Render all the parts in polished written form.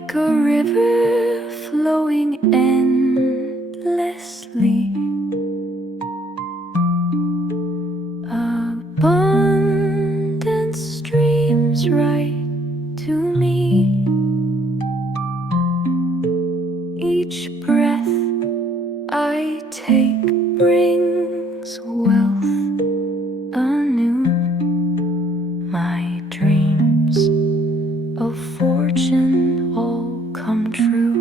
like a river flowing endlessly. Abundance streams right to me. Each breath I take brings wealth anew. My dreams of fortune all come true.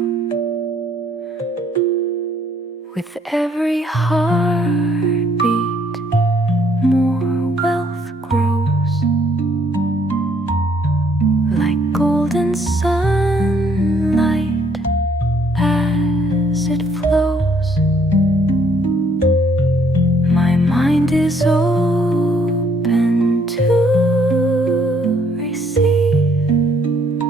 With every heartbeat, more wealth grows. Like golden sunlight as it flows. My mind is open to receive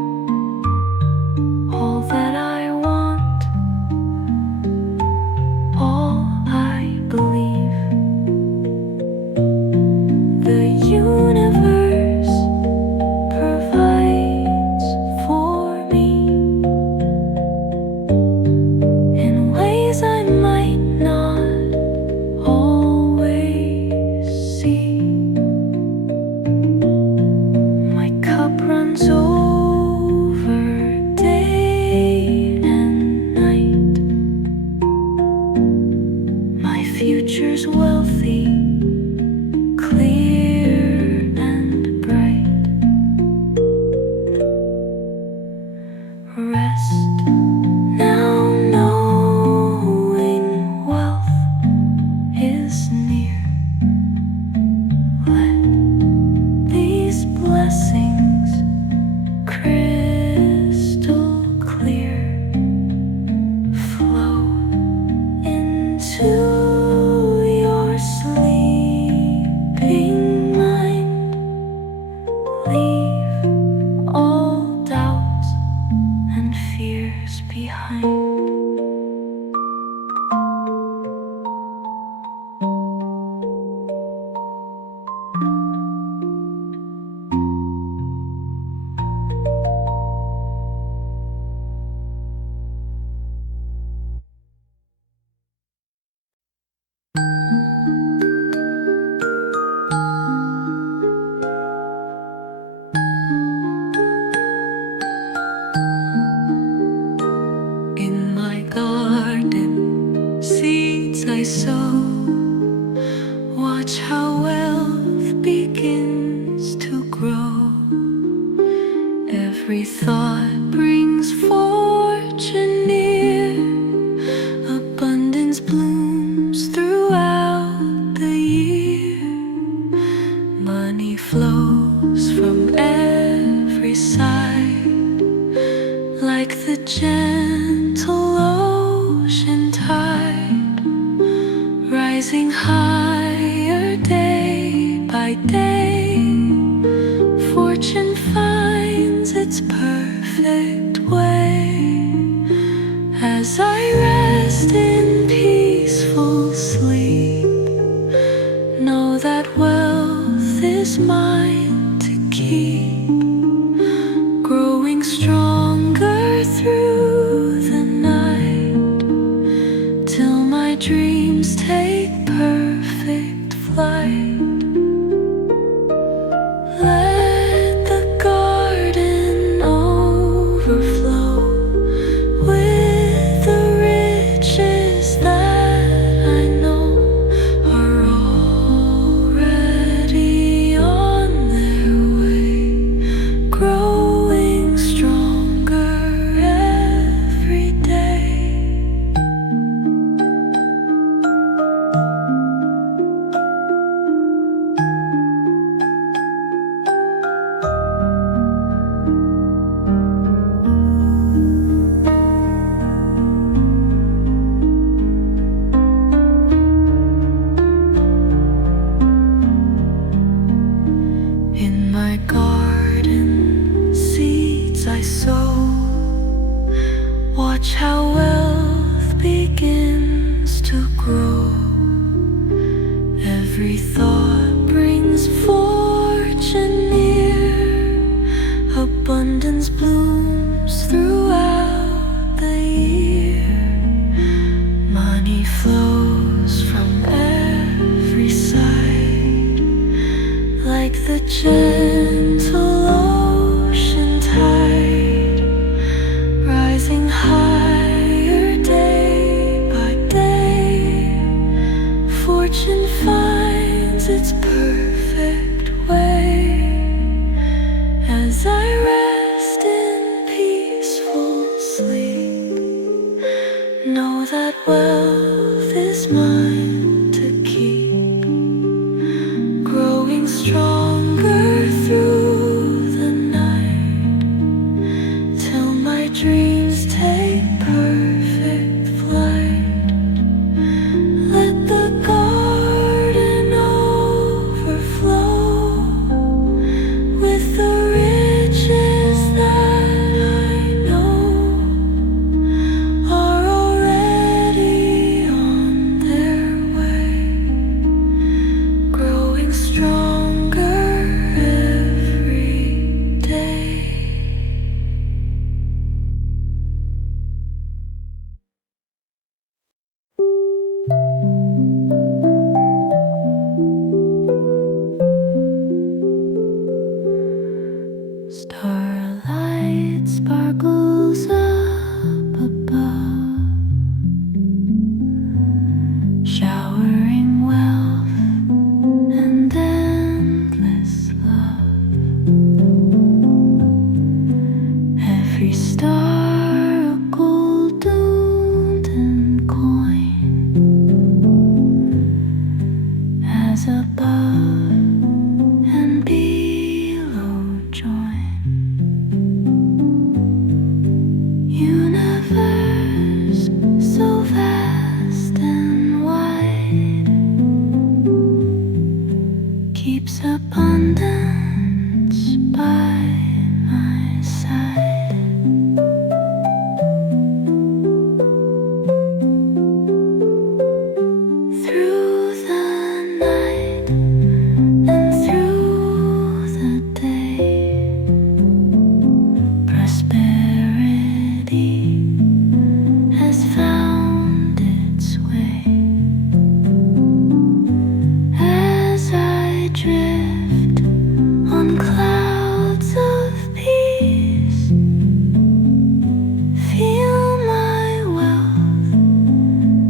all that I want, all I believe. The universe provides for me in ways I might not always see. My cup runs over day and night. My future's wealthy, clear and bright. Rest now, knowing wealth is near. Let these blessings crystal clear flow into your sleeping mind. Leave all doubts and fears behind. In my garden, seeds I sow. Watch how wealth begins to grow. Every thought brings fortune near. Abundance blooms throughout the year. Money flows from every side, like the gentle ocean tide, rising higher day by day. Fortune finds its perfect way as I rest in peaceful sleep. Know that wealth is mine to keep, growing stronger through the night, till my dreams take perfect flight. Let the garden overflow with the riches that I know are already on their way, growing stronger every day. In my garden, seeds I sow. Watch how wealth begins to grow. Every thought brings fortune near. Abundance blooms throughout I rest in peaceful sleep, know that wealth is mine to keep, growing stronger through the night, till my dreams take perfect flight. Let the garden overflow with the riches that I know are already on their way, growing stronger every day. Starlight sparkles up above, showering wealth and endless love. Every star a golden coin, as above and below join. Universe so vast and wide, keeps abundance by my side. Through the night and through the day, prosperity has found its way. As I drift on clouds of peace, feel my wealth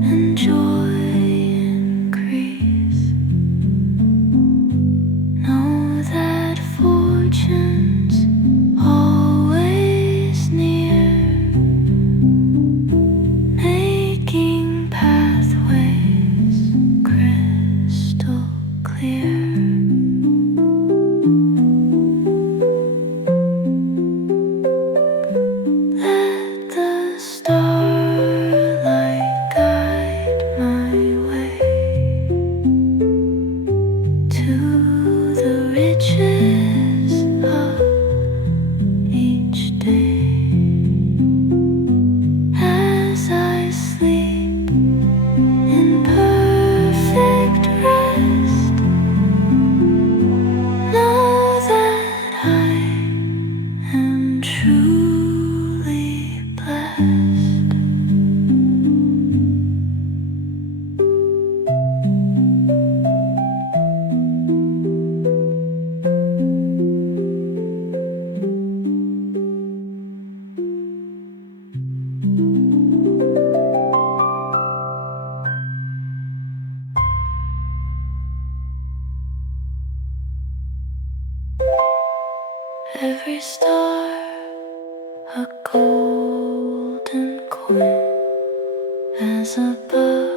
and joy increase. Know that fortune's always near, making pathways crystal clear. Let the starlight guide my way to the riches of each day. As I sleep in perfect rest, know that I am truly blessed. Every star a golden coin, as above